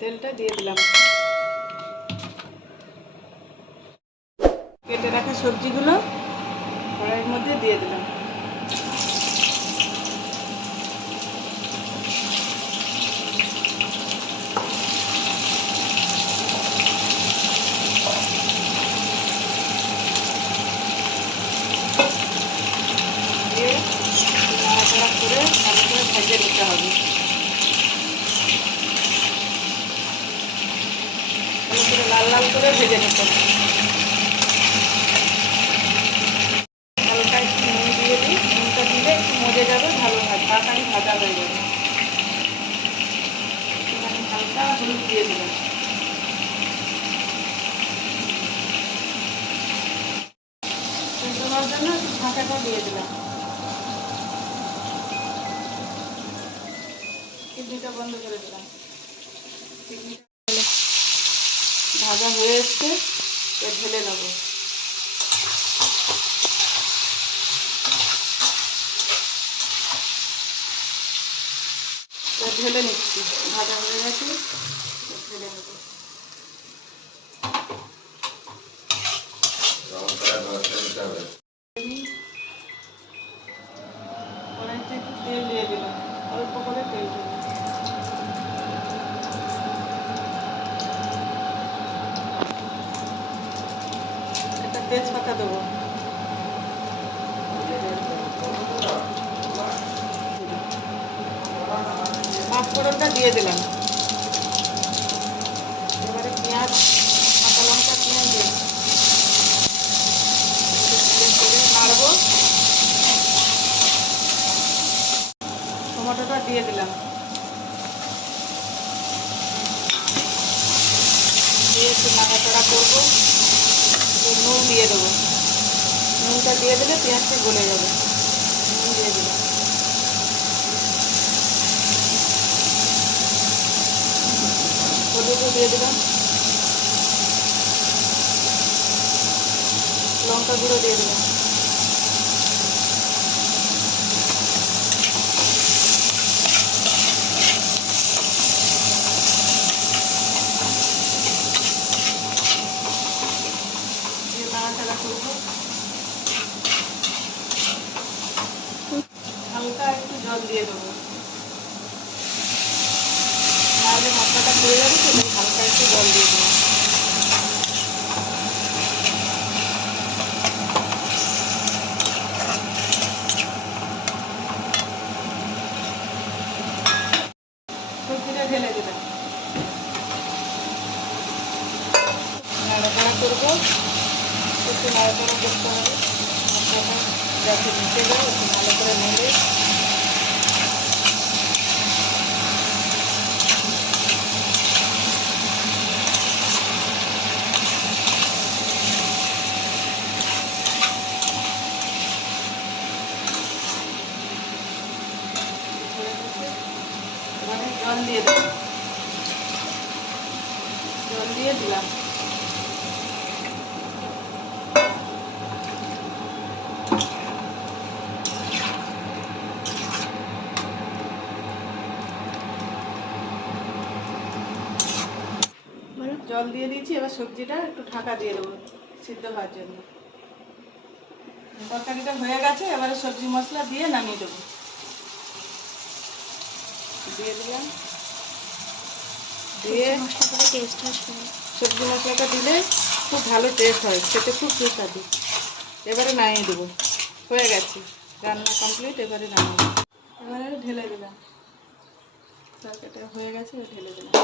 তেলটা দিয়ে দিলাম। কেটে রাখা সবজিগুলো কড়াইয়ের মধ্যে দিয়ে দিলাম। দিয়ে নাড়াচাড়া করে ভালো করে ভেজে নিতে হবে। ভালো করে লাল লাল করে ভেজে নিতে হবে। হালকা একটু নুন দিয়ে দিই, নুনটা দিলে একটু মজে যাবে, ভালো তাড়াতাড়ি ভাজা হয়ে যাবে। একটুখানি হালকা হলুদ দিয়ে দিলাম। সেদ্ধ হওয়ার জন্য একটু ঢাকাটা দিয়ে দিলাম। চিমনিটা বন্ধ করে দিলাম। চিমনিটা ভাজা হয়ে এসছে, ঢেলে নেব। ঢেলে নিচ্ছি, ভাজা হয়ে গেছে, ঢেলে নেব। কড়াইতে একটু তেল দিয়ে দিলাম, অল্প করে তেল দিলাম। একটা তেজপাতা দেবো। পাঁচফোড়নটা দিয়ে দিলাম। এবারে পেঁয়াজ, কাঁচা লঙ্কা, পেঁয়াজ দিয়ে নাড়বো। টমেটোটা দিয়ে দিলাম। দিয়ে একটু নাড়াচাড়া করবো। নুন দিয়ে দেবো। নুনটা দিয়ে দিলে পেঁয়াজটা গলে যাবে। নুন দিয়ে দিলাম। হলুদও দিয়ে দিলাম। লঙ্কা গুঁড়ো দিয়ে দিলাম। দিয়ে নাড়াচাড়া করবো। হালকা একটু জল দিয়ে দেবো, নাহলে মশলাটা পুড়ে যাবে, তো হালকা একটু জল দিয়ে দেবো। সবজিটা ঢেলে দিলাম। নাড়াচাড়া করবো, একটু নাড়াচাড়া করতে হবে। মশলাটা যাতে মিশে যায়, একটু ভালো করে নেড়ে এবারে জল দিয়ে দেবো। জল দিয়ে দিলাম। জল দিয়ে দিয়েছি, এবার সবজিটা একটু ঢাকা দিয়ে দেবো সিদ্ধ হওয়ার জন্য। তরকারিটা হয়ে গেছে, এবারে সবজি মশলা দিয়ে নামিয়ে দেবো। দিয়ে দিলাম। দিয়ে মশলাটা টেস্ট আসবে। সবজি মশলাটা দিলে খুব ভালো টেস্ট হয়, খেতে খুব সুস্বাদু। এবারে নামিয়ে দেবো। হয়ে গেছে, রান্না কমপ্লিট। এবারে নামিয়ে এবারে ঢেলে দিলাম। তরকারিটা হয়ে গেছে, ঢেলে দিলাম।